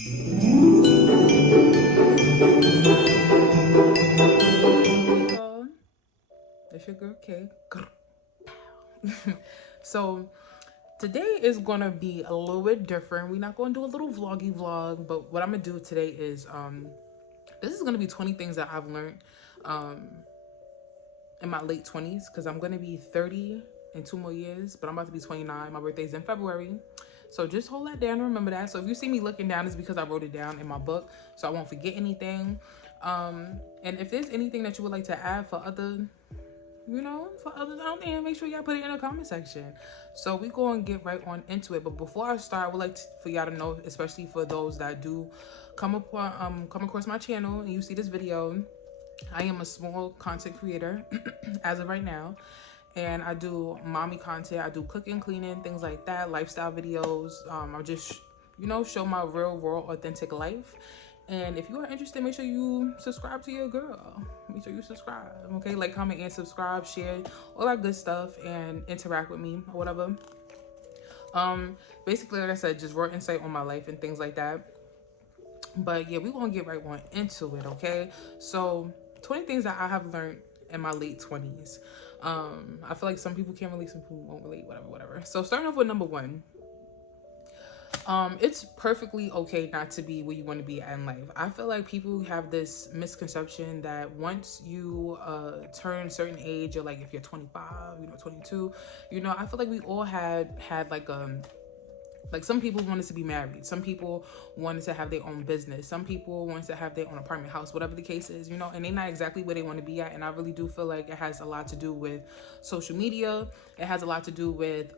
It's your girl K. So today is gonna be a little bit different. We're not gonna do a little vloggy vlog, but what I'm gonna do today is this is gonna be 20 things that I've learned in my late 20s, because I'm gonna be 30 in 2 more years, but I'm about to be 29. My birthday's in February. So just hold that down and remember that. So if you see me looking down, it's because I wrote it down in my book, so I won't forget anything. And if there's anything that you would like to add for other, for others out there, make sure y'all put it in the comment section. So we going to get right on into it. But before I start, I would like for y'all to know, especially for those that do come across my channel and you see this video, I am a small content creator as of right now. And I do mommy content. I do cooking, cleaning, things like that, lifestyle videos. I just, show my real, raw, authentic life. And if you are interested, make sure you subscribe to your girl. Make sure you subscribe, okay? Like, comment, and subscribe, share, all that good stuff, and interact with me or whatever. Basically, like I said, just raw insight on my life and things like that. But yeah, we're gonna get right on into it, okay? So 20 things that I have learned in my late 20s. I feel like some people can relate, some people won't relate, whatever. So starting off with number 1. It's perfectly okay not to be where you want to be in life. I feel like people have this misconception that once you turn a certain age, or like if you're 25, 22, I feel like we all had like some people wanted to be married, some people wanted to have their own business, some people wanted to have their own apartment, house, whatever the case is, and they're not exactly where they want to be at. And I really do feel like it has a lot to do with social media. It has a lot to do with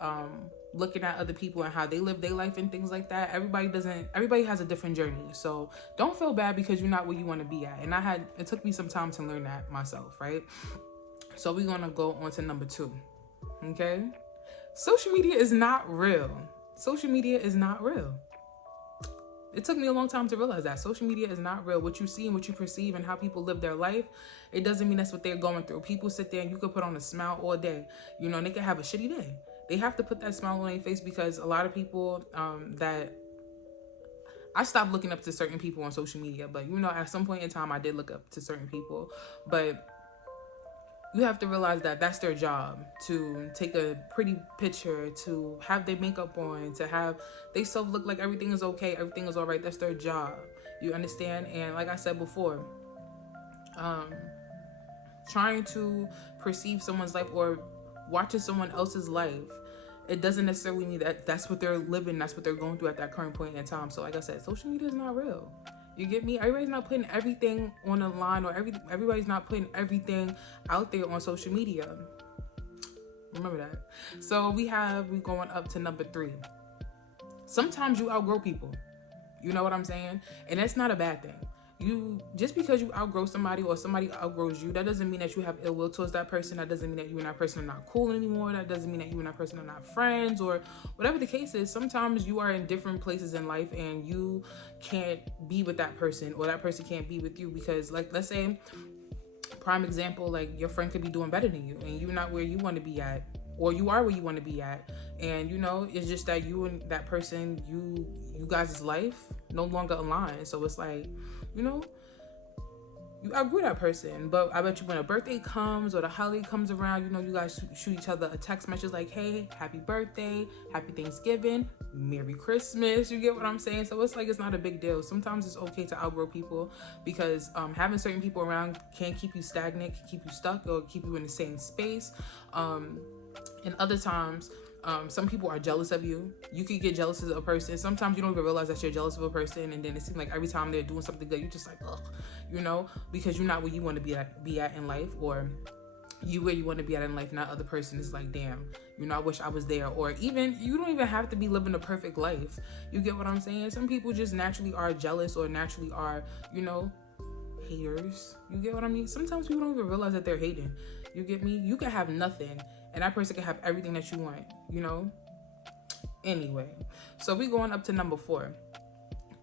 looking at other people and how they live their life and things like that. Everybody has a different journey, so don't feel bad because you're not where you want to be at. And it took me some time to learn that myself, right? So we're gonna go on to number 2. Okay, social media is not real. Social media is not real. It took me a long time to realize that. Social media is not real. What you see and what you perceive and how people live their life, it doesn't mean that's what they're going through. People sit there and you could put on a smile all day. And they could have a shitty day. They have to put that smile on their face because a lot of people that... I stopped looking up to certain people on social media. But, at some point in time, I did look up to certain people. But you have to realize that that's their job, to take a pretty picture, to have their makeup on, to have they self look like everything is okay, everything is all right. That's their job. You understand? And like I said before, trying to perceive someone's life or watching someone else's life, it doesn't necessarily mean that that's what they're living, that's what they're going through at that current point in time. So like I said, social media is not real. You get me? Everybody's not putting everything on the line, or everybody's not putting everything out there on social media. Remember that. So we're going up to number 3. Sometimes you outgrow people. You know what I'm saying? And that's not a bad thing. Just because you outgrow somebody or somebody outgrows you, that doesn't mean that you have ill will towards that person. That doesn't mean that you and that person are not cool anymore. That doesn't mean that you and that person are not friends, or whatever the case is. Sometimes you are in different places in life and you can't be with that person, or that person can't be with you because, like, let's say, prime example, like your friend could be doing better than you and you're not where you want to be at, or you are where you want to be at. And it's just that you and that person, you guys' life no longer align. So it's like, you outgrew that person. But I bet you when a birthday comes or the holiday comes around, you guys shoot each other a text message like, hey, happy birthday, happy Thanksgiving, Merry Christmas. You get what I'm saying? So it's like, it's not a big deal. Sometimes it's okay to outgrow people because having certain people around can keep you stagnant, can keep you stuck, or keep you in the same space. And other times, some people are jealous of you. You could get jealous of a person. Sometimes you don't even realize that you're jealous of a person, and then it seems like every time they're doing something good, you're just like, ugh, because you're not where you want to be at in life, or you where you want to be at in life. Not other person is like, damn, I wish I was there. Or even, you don't even have to be living a perfect life. You get what I'm saying? Some people just naturally are jealous, or naturally are, haters. You get what I mean? Sometimes people don't even realize that they're hating. You get me? You can have nothing, and that person can have everything that you want, Anyway, so we're going up to number 4.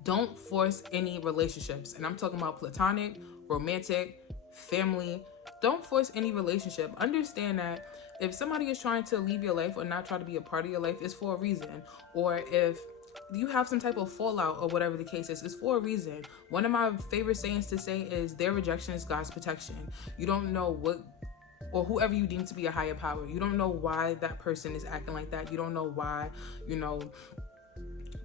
Don't force any relationships. And I'm talking about platonic, romantic, family. Don't force any relationship. Understand that if somebody is trying to leave your life or not try to be a part of your life, it's for a reason. Or if you have some type of fallout or whatever the case is. It's for a reason. One of my favorite sayings to say is their rejection is God's protection. You don't know what, or whoever you deem to be a higher power, you don't know why that person is acting like that. You don't know why, you know,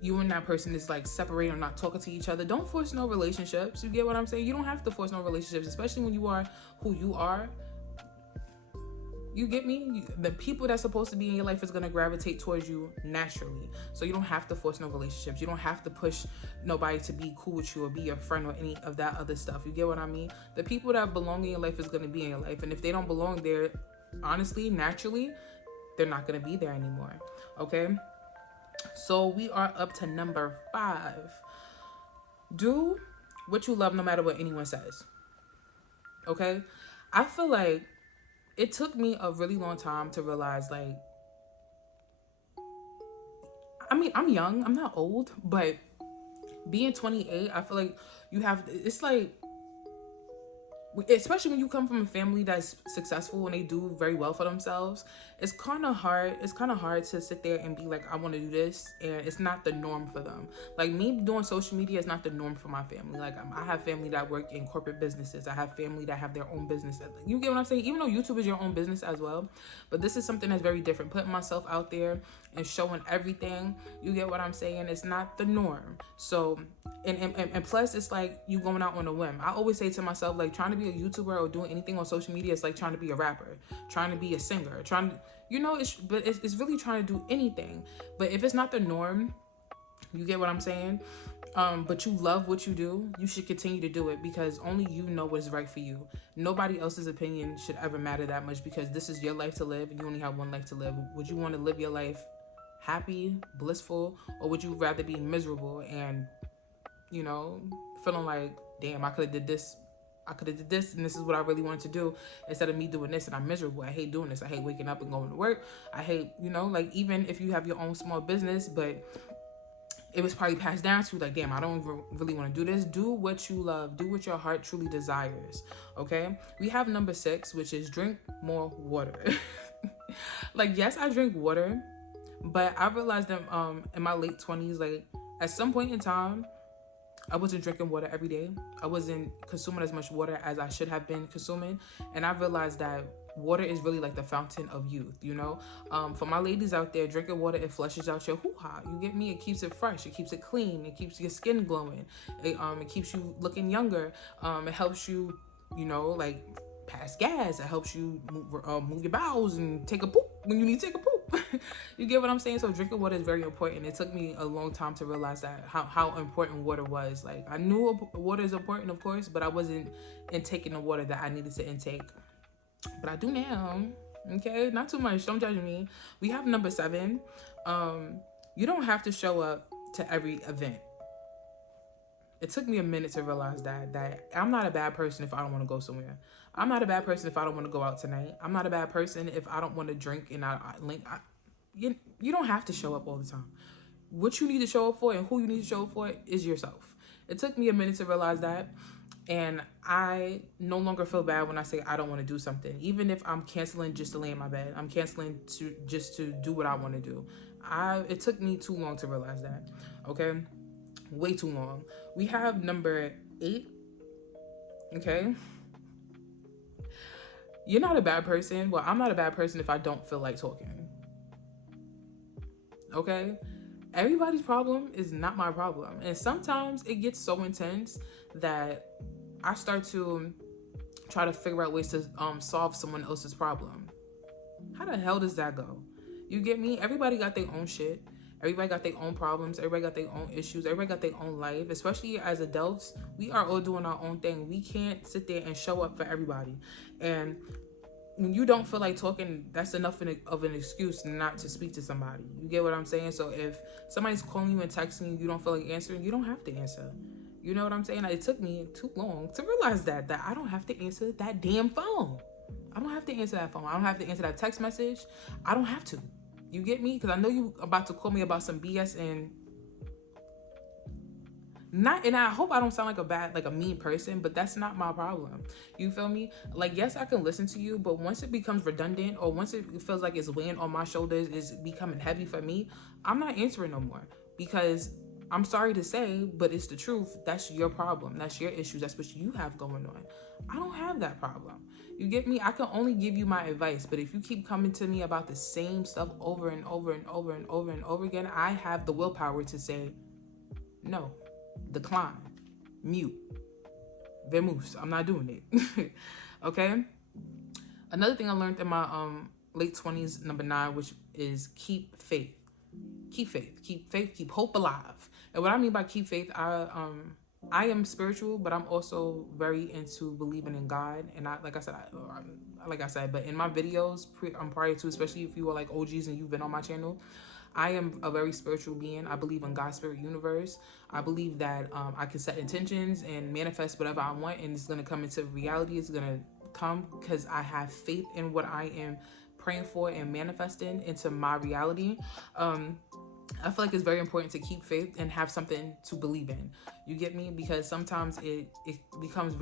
you and that person is like separating or not talking to each other. Don't force no relationships. You get what I'm saying? You don't have to force no relationships, especially when you are who you are. You get me? The people that's supposed to be in your life is going to gravitate towards you naturally. So you don't have to force no relationships. You don't have to push nobody to be cool with you or be your friend or any of that other stuff. You get what I mean? The people that belong in your life is going to be in your life. And if they don't belong there, honestly, naturally, they're not going to be there anymore. Okay? So we are up to number 5. Do what you love no matter what anyone says. Okay? I feel like it took me a really long time to realize, like, I mean, I'm young, I'm not old, but being 28, I feel like you have, it's like, especially when you come from a family that's successful and they do very well for themselves, it's kind of hard to sit there and be like, I want to do this, and it's not the norm for them. Like, me doing social media is not the norm for my family. Like, I have family that work in corporate businesses. I have family that have their own business. You get what I'm saying? Even though YouTube is your own business as well, but this is something that's very different. Putting myself out there and showing everything, you get what I'm saying? It's not the norm. So, and plus, it's like you going out on a whim. I always say to myself, like, trying to be a YouTuber or doing anything on social media is like trying to be a rapper, trying to be a singer, trying to, you know, it's really trying to do anything. But if it's not the norm, you get what I'm saying? But you love what you do, you should continue to do it, because only you know what is right for you. Nobody else's opinion should ever matter that much, because this is your life to live and you only have one life to live. Would you want to live your life happy, blissful, or would you rather be miserable and, you know, feeling like, damn, I could have did this, and this is what I really wanted to do, instead of me doing this, and I'm miserable. I hate doing this. I hate waking up and going to work. I hate, you know, like, even if you have your own small business, but it was probably passed down to you, like, damn, I don't really want to do this. Do what you love. Do what your heart truly desires. Okay? We have number 6, which is drink more water. Like, yes, I drink water, but I realized that in my late 20s, like, at some point in time, I wasn't drinking water every day. I wasn't consuming as much water as I should have been consuming. And I realized that water is really like the fountain of youth, you know? For my ladies out there, drinking water, it flushes out your hoo-ha. You get me? It keeps it fresh. It keeps it clean. It keeps your skin glowing. It keeps you looking younger. It helps you, you know, like, pass gas. It helps you move your bowels and take a poop when you need to take a poop. You get what I'm saying? So drinking water is very important. It took me a long time to realize that how important water was. Like, I knew water is important, of course, but I wasn't intaking the water that I needed to intake. But I do now. Okay, not too much. Don't judge me. We have number 7. You don't have to show up to every event. It took me a minute to realize that I'm not a bad person if I don't want to go somewhere. I'm not a bad person if I don't want to go out tonight. I'm not a bad person if I don't want to drink and you don't have to show up all the time. What you need to show up for and who you need to show up for is yourself. It took me a minute to realize that. And I no longer feel bad when I say I don't want to do something. Even if I'm canceling just to lay in my bed. I'm canceling just to do what I want to do. It took me too long to realize that. Okay? Way too long. We have number 8. Okay? You're not a bad person. Well, I'm not a bad person if I don't feel like talking. Okay? Everybody's problem is not my problem. And sometimes it gets so intense that I start to try to figure out ways to solve someone else's problem. How the hell does that go? You get me? Everybody got their own shit. Everybody got their own problems. Everybody got their own issues. Everybody got their own life. Especially as adults, we are all doing our own thing. We can't sit there and show up for everybody. And when you don't feel like talking, that's enough of an excuse not to speak to somebody. You get what I'm saying? So if somebody's calling you and texting you, you don't feel like answering, you don't have to answer. You know what I'm saying? It took me too long to realize that I don't have to answer that damn phone. I don't have to answer that phone. I don't have to answer that text message. I don't have to. You get me? Because I know you about to call me about some BS and I hope I don't sound like a mean person, but that's not my problem. You feel me? Like, yes, I can listen to you, but once it becomes redundant or once it feels like it's weighing on my shoulders, is becoming heavy for me, I'm not answering no more. because I'm sorry to say, but it's the truth. That's your problem. That's your issues. That's what you have going on. I don't have that problem. You get me? I can only give you my advice, but if you keep coming to me about the same stuff over and over and over and over and over again, I have the willpower to say, no, decline, mute, vamoose. I'm not doing it. Okay? Another thing I learned in my late 20s, number 9, which is keep faith. Keep faith, keep hope alive. And what I mean by keep faith, I am spiritual, but I'm also very into believing in God. And like I said, but in my videos, prior to, especially if you are like OGs and you've been on my channel, I am a very spiritual being. I believe in God's spirit universe. I believe that I can set intentions and manifest whatever I want, and it's gonna come into reality. It's gonna come because I have faith in what I am praying for and manifesting into my reality. I feel like it's very important to keep faith and have something to believe in. You get me? Because sometimes it becomes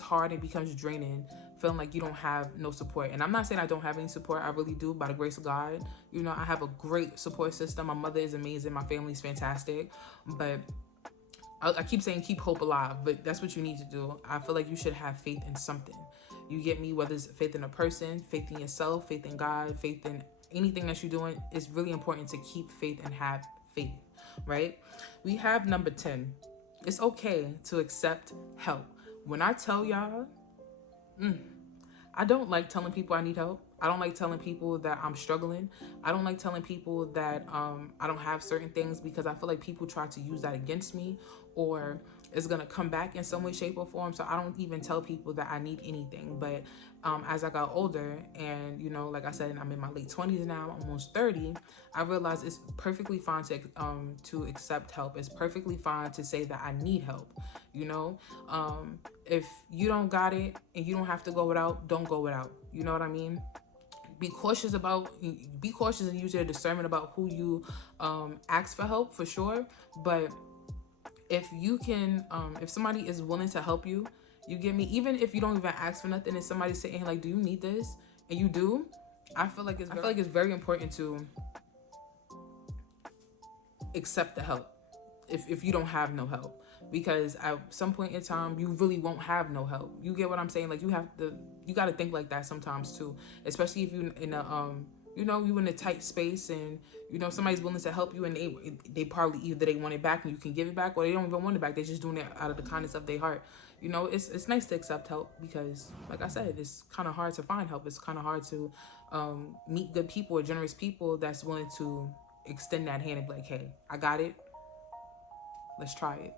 hard, it becomes draining, feeling like you don't have no support. And I'm not saying I don't have any support. I really do, by the grace of God. You know, I have a great support system. My mother is amazing. My family's fantastic. But I keep saying keep hope alive, but that's what you need to do. I feel like you should have faith in something. You get me? Whether it's faith in a person, faith in yourself, faith in God, faith in anything that you're doing. It's really important to keep faith and have faith, right? We have number 10. It's okay to accept help. When I tell y'all, I don't like telling people I need help. I don't like telling people that I'm struggling. I don't like telling people that I don't have certain things, because I feel like people try to use that against me, or it's gonna come back in some way, shape, or form. So I don't even tell people that I need anything. But as I got older, and you know, like I said, I'm in my late 20s now, almost 30, I realized it's perfectly fine to accept help. It's perfectly fine to say that I need help. You know, if you don't got it and you don't have to go without, don't go without. You know what I mean? Be cautious and use your discernment about who you ask for help, for sure. But if you can, if somebody is willing to help you, you get me, even if you don't even ask for nothing, and somebody's saying like, do you need this? And you do, I feel like it's very important to accept the help if you don't have no help. Because at some point in time, you really won't have no help. You get what I'm saying? Like, you got to think like that sometimes too, especially if you in a you know, you in a tight space, and you know somebody's willing to help you, and they probably either they want it back and you can give it back, or they don't even want it back. They're just doing it out of the kindness of their heart. You know, it's nice to accept help, because like I said, it's kind of hard to find help. It's kind of hard to meet good people or generous people that's willing to extend that hand and be like, hey, I got it. Let's try it.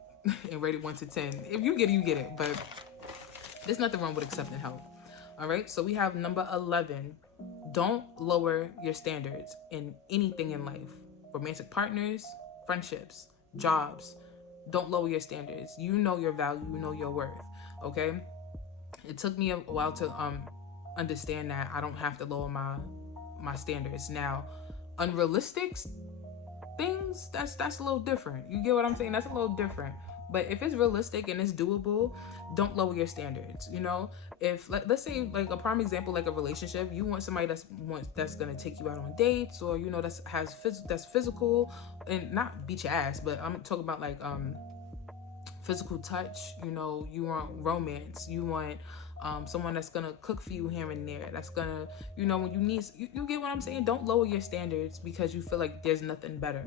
And rate it 1 to 10. If you get it, you get it. But there's nothing wrong with accepting help. All right. So we have number 11. Don't lower your standards in anything in life. Romantic partners, friendships, jobs. Don't lower your standards. You know your value. You know your worth. Okay. It took me a while to understand that I don't have to lower my standards. Now, unrealistic things, that's a little different. You get what I'm saying? That's a little different. But if it's realistic and it's doable, don't lower your standards. You know, if let's say, like a prime example, like a relationship, you want somebody that's gonna take you out on dates, or you know that's physical, and not beat your ass, but I'm talking about like physical touch. You know, you want romance. You want someone that's gonna cook for you here and there. That's gonna, you know, when you need, you get what I'm saying? Don't lower your standards because you feel like there's nothing better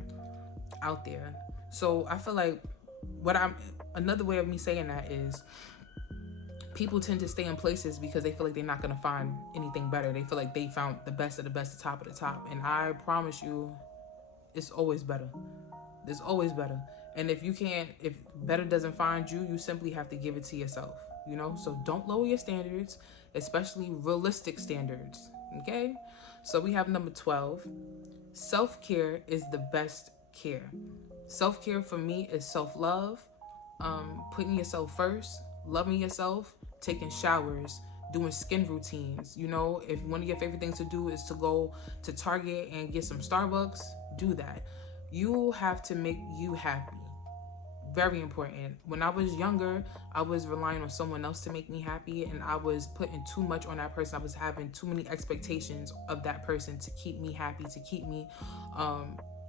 out there. So I feel like another way of me saying that is, people tend to stay in places because they feel like they're not gonna find anything better. They feel like they found the best of the best, the top of the top. And I promise you, it's always better. There's always better. And if better doesn't find you, you simply have to give it to yourself. You know, so don't lower your standards, especially realistic standards. Okay. So we have number 12. Self-care is the best care. Self-care for me is self-love, putting yourself first, loving yourself, taking showers, doing skin routines. You know, if one of your favorite things to do is to go to Target and get some Starbucks, do that. You have to make you happy. Very important. When I was younger, I was relying on someone else to make me happy, and I was putting too much on that person. I was having too many expectations of that person to keep me happy, to keep me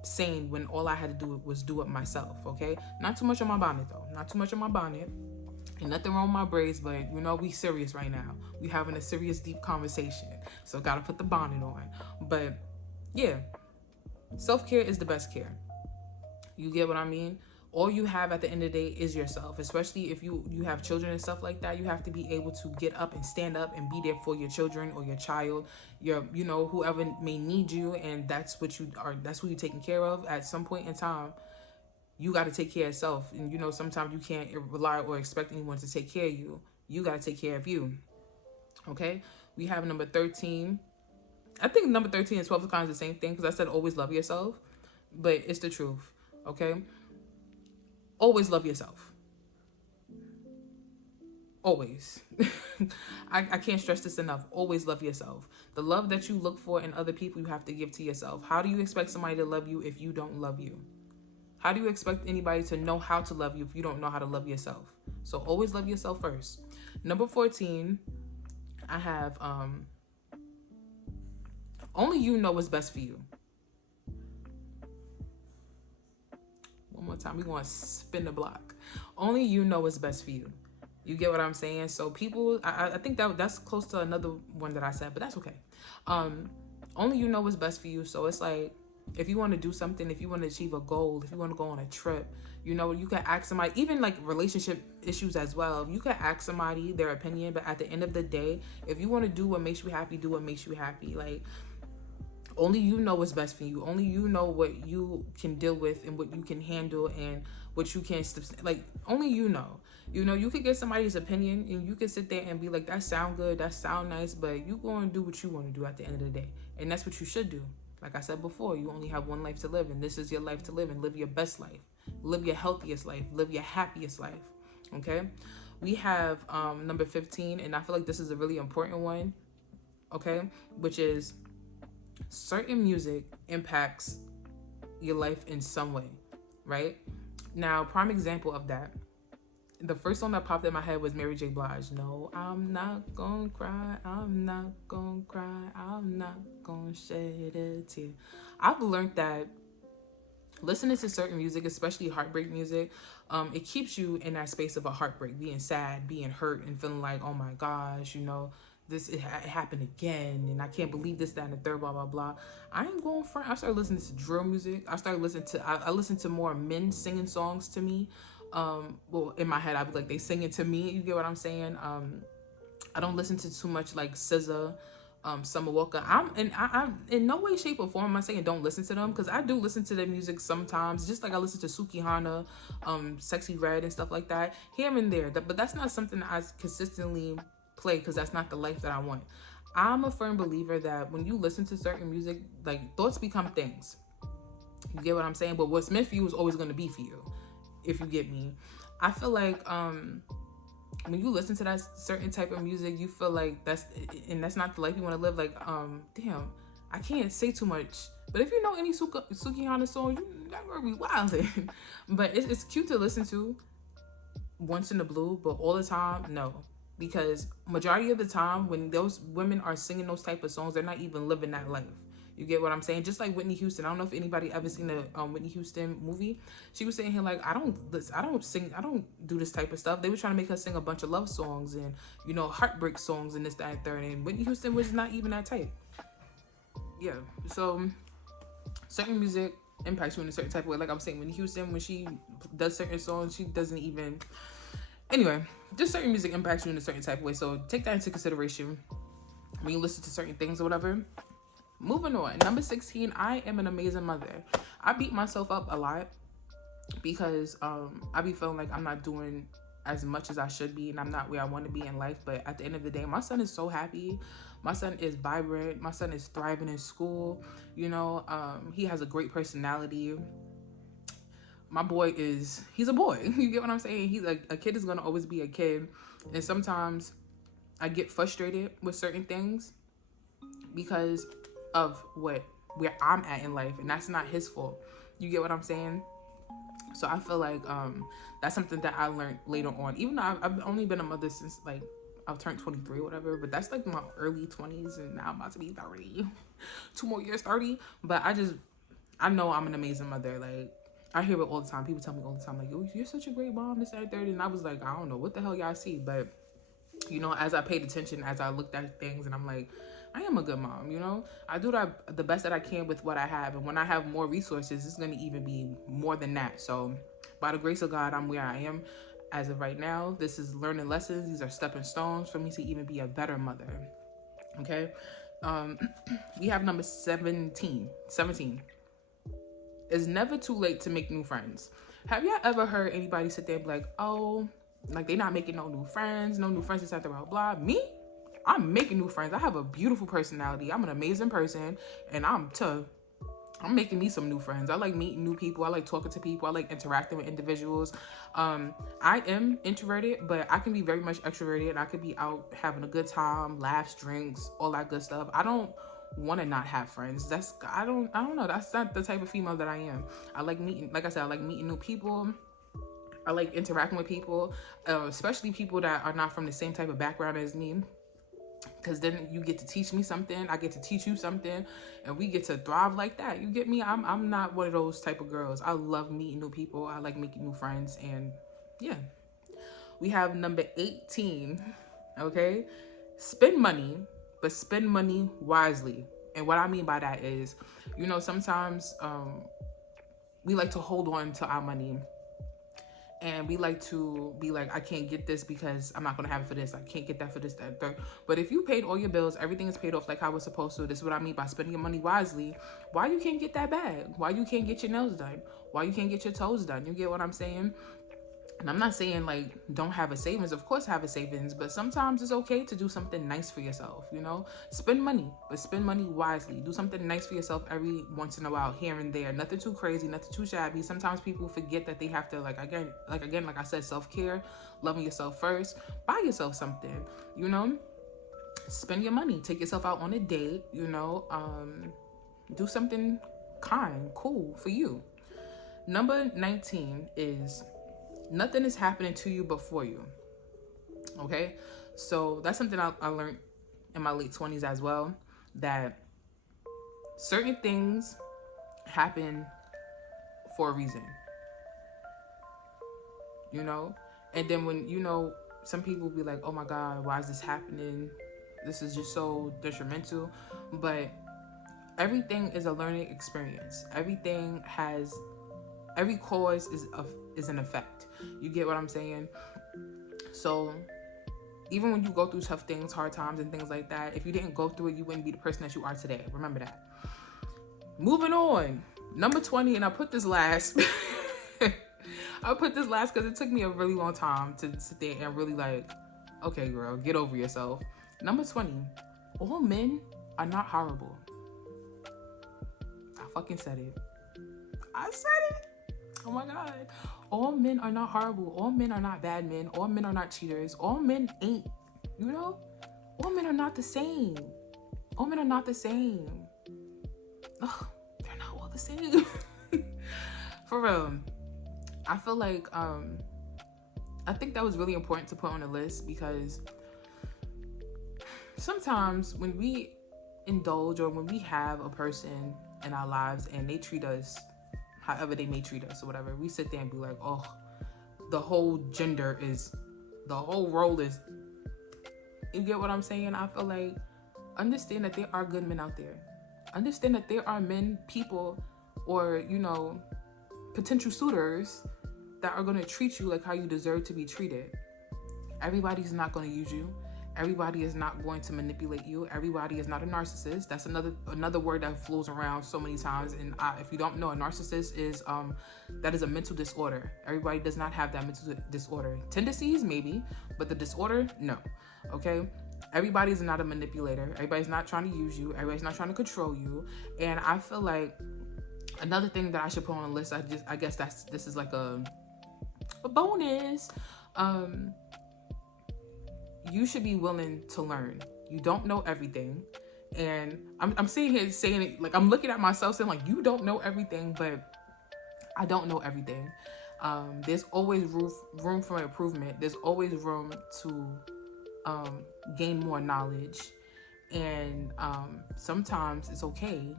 sane when all I had to do was do it myself, okay? Not too much on my bonnet, though. Not too much on my bonnet. And nothing wrong with my braids, but you know, we serious right now. We having a serious, deep conversation. So gotta put the bonnet on. But yeah, self-care is the best care. You get what I mean? All you have at the end of the day is yourself. Especially if you have children and stuff like that, you have to be able to get up and stand up and be there for your children or your child, your, you know, whoever may need you, and that's what you are, that's who you're taking care of. At some point in time, you got to take care of yourself. And you know, sometimes you can't rely or expect anyone to take care of you. You got to take care of you. Okay? We have number 13. I think number 13 and 12 is kind of the same thing, because I said always love yourself, but it's the truth. Okay? Always love yourself. Always. I can't stress this enough. Always love yourself. The love that you look for in other people, you have to give to yourself. How do you expect somebody to love you if you don't love you? How do you expect anybody to know how to love you if you don't know how to love yourself? So always love yourself first. Number 14, I have only you know what's best for you. One more time, we're going to spin the block. Only you know what's best for you. You get what I'm saying? So people, I think that's close to another one that I said, but that's okay. Only you know what's best for you. So it's like, if you want to do something, if you want to achieve a goal, if you want to go on a trip, you know, you can ask somebody, even like relationship issues as well. You can ask somebody their opinion, but at the end of the day, if you want to do what makes you happy, do what makes you happy. Like, only you know what's best for you. Only you know what you can deal with and what you can handle and what you can, like, only you know. You know, you could get somebody's opinion and you can sit there and be like, that sound good, that sound nice, but you go and do what you want to do at the end of the day. And that's what you should do. Like I said before, you only have one life to live, and this is your life to live, and live your best life. Live your healthiest life. Live your happiest life. Okay? We have number 15, and I feel like this is a really important one, okay? Which is, certain music impacts your life in some way, right? Now, prime example of that, the first song that popped in my head was Mary J. Blige. No, I'm not gonna cry. I'm not gonna cry. I'm not gonna shed a tear. I've learned that listening to certain music, especially heartbreak music, it keeps you in that space of a heartbreak, being sad, being hurt, and feeling like, oh my gosh, you know, it happened again, and I can't believe this, that, and the third, blah, blah, blah. I ain't going front. I started listening to drill music. I started listening to, I listened to more men singing songs to me. Well, in my head, I'd be like, they singing to me. You get what I'm saying? I don't listen to too much like SZA, Summer Walker. I'm in no way, shape, or form am I saying don't listen to them, because I do listen to their music sometimes, just like I listen to Suki Hana, Sexy Red, and stuff like that, here and there. But that's not something that I consistently play, because that's not the life that I want. I'm a firm believer that when you listen to certain music, like, thoughts become things. You get what I'm saying? But what's meant for you is always going to be for you, if you get me. I feel like when you listen to that certain type of music, you feel like that's not the life you want to live. Like, damn, I can't say too much, but if you know any Suki Hana song, you never be wildin'. But it's cute to listen to once in the blue, but all the time, no. Because majority of the time, when those women are singing those type of songs, they're not even living that life. You get what I'm saying? Just like Whitney Houston. I don't know if anybody ever seen the Whitney Houston movie. She was saying here, like, I don't do this type of stuff. They were trying to make her sing a bunch of love songs and, you know, heartbreak songs and this, that, and third. And Whitney Houston was not even that type. Yeah. So certain music impacts you in a certain type of way. Like I'm saying, Whitney Houston, when she does certain songs, she doesn't even... Anyway, just certain music impacts you in a certain type of way. So take that into consideration when you listen to certain things or whatever. Moving on. Number 16, I am an amazing mother. I beat myself up a lot because I be feeling like I'm not doing as much as I should be, and I'm not where I want to be in life. But at the end of the day, my son is so happy. My son is vibrant. My son is thriving in school. You know, he has a great personality. My boy he's a boy. You get what I'm saying? He's like, a kid is going to always be a kid. And sometimes I get frustrated with certain things because of where I'm at in life, and that's not his fault. You get what I'm saying? So I feel like that's something that I learned later on. Even though I've only been a mother since like I've turned 23 or whatever, but that's like my early 20s, and now I'm about to be 30. 2 more years, 30. But I know I'm an amazing mother. Like, I hear it all the time. People tell me all the time, like, you're such a great mom, this, that, and third. And I was like, I don't know what the hell y'all see. But, you know, as I paid attention, as I looked at things, and I'm like, I am a good mom, you know? I do the best that I can with what I have. And when I have more resources, it's going to even be more than that. So, by the grace of God, I'm where I am as of right now. This is learning lessons. These are stepping stones for me to even be a better mother. Okay? We have number 17. It's never too late to make new friends. Have y'all ever heard anybody sit there and be like, oh, like they not making no new friends, is at the blah, blah. Me? I'm making new friends. I have a beautiful personality. I'm an amazing person, and I'm making me some new friends. I like meeting new people. I like talking to people. I like interacting with individuals. I am introverted, but I can be very much extroverted, and I could be out having a good time, laughs, drinks, all that good stuff. I don't want to not have friends. I don't know. That's not the type of female that I am. I like meeting, like I said, I like meeting new people. I like interacting with people, especially people that are not from the same type of background as me. Because then you get to teach me something, I get to teach you something, and we get to thrive like that. You get me? I'm not one of those type of girls. I love meeting new people. I like making new friends. And yeah, we have number 18. Okay, spend money, but spend money wisely. And what I mean by that is, you know, sometimes we like to hold on to our money. And we like to be like, I can't get this because I'm not going to have it for this. I can't get that for this, that, third. But if you paid all your bills, everything is paid off like how it's supposed to. This is what I mean by spending your money wisely. Why you can't get that bag? Why you can't get your nails done? Why you can't get your toes done? You get what I'm saying? And I'm not saying like don't have a savings. Of course have a savings, but sometimes it's okay to do something nice for yourself, you know? Spend money, but spend money wisely. Do something nice for yourself every once in a while, here and there. Nothing too crazy, nothing too shabby. Sometimes people forget that they have to like I said, self-care, loving yourself first. Buy yourself something, you know? Spend your money. Take yourself out on a date, you know? Do something kind, cool for you. Number 19 is nothing is happening to you before you. Okay, so that's something I learned in my late 20s as well, that certain things happen for a reason, you know? And then when, you know, some people be like, oh my God, why is this happening? This is just so detrimental. But everything is a learning experience. Every cause is an effect. You get what I'm saying? So even when you go through tough things, hard times and things like that, if you didn't go through it, you wouldn't be the person that you are today. Remember that. Moving on. Number 20, and I put this last. I put this last because it took me a really long time to sit there and really like, okay, girl, get over yourself. Number 20, all men are not horrible. I fucking said it. I said it. Oh my God. All men are not horrible. All men are not bad men. All men are not cheaters. All men ain't, you know? All men are not the same. All men are not the same. Ugh, they're not all the same. For real. I feel like, I think that was really important to put on the list because sometimes when we indulge or when we have a person in our lives and they treat us however they may treat us or whatever, we sit there and be like, oh, the whole role is, you get what I'm saying? I feel like, understand that there are good men out there. Understand that there are men, people, or, you know, potential suitors that are going to treat you like how you deserve to be treated. Everybody's not going to use you. Everybody is not going to manipulate you. Everybody is not a narcissist. That's another word that flows around so many times. And if you don't know, a narcissist is that is a mental disorder. Everybody does not have that mental disorder. Tendencies, maybe, but the disorder, no. Okay? Everybody's not a manipulator. Everybody's not trying to use you. Everybody's not trying to control you. And I feel like another thing that I should put on the list, I guess this is like a bonus. You should be willing to learn. You don't know everything. And I'm sitting here saying it, like I'm looking at myself saying like, you don't know everything, but I don't know everything. There's always room for improvement. There's always room to gain more knowledge. And sometimes it's okay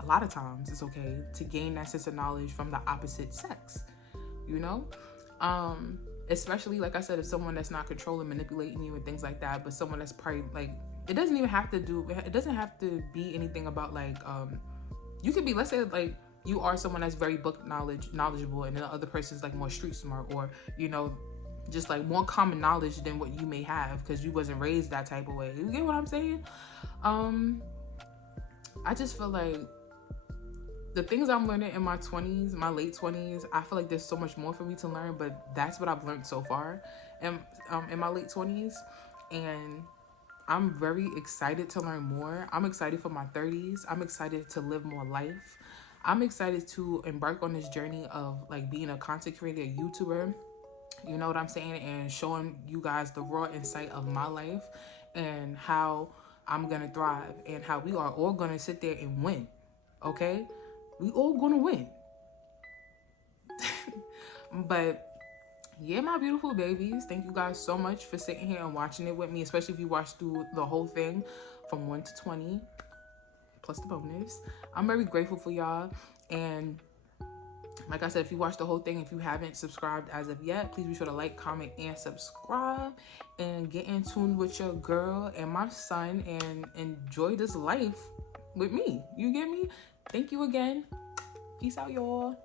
a lot of times it's okay to gain that sense of knowledge from the opposite sex, you know? Especially, like I said, if someone that's not controlling, manipulating you and things like that, but someone that's probably like, it doesn't have to be anything about like, you could be, let's say like you are someone that's very knowledgeable and the other person's like more street smart, or, you know, just like more common knowledge than what you may have because you wasn't raised that type of way. You get what I'm saying? I just feel like the things I'm learning in my 20s, my late 20s, I feel like there's so much more for me to learn, but that's what I've learned so far in my late 20s. And I'm very excited to learn more. I'm excited for my 30s. I'm excited to live more life. I'm excited to embark on this journey of like being a content creator, a YouTuber, you know what I'm saying? And showing you guys the raw insight of my life and how I'm gonna thrive and how we are all gonna sit there and win, okay? We all gonna win. But yeah, my beautiful babies, thank you guys so much for sitting here and watching it with me, especially if you watched through the whole thing from 1 to 20 plus the bonus. I'm very grateful for y'all. And like I said, if you watched the whole thing, if you haven't subscribed as of yet, please be sure to like, comment, and subscribe, and get in tune with your girl and my son and enjoy this life with me. You get me? Thank you again. Peace out, y'all.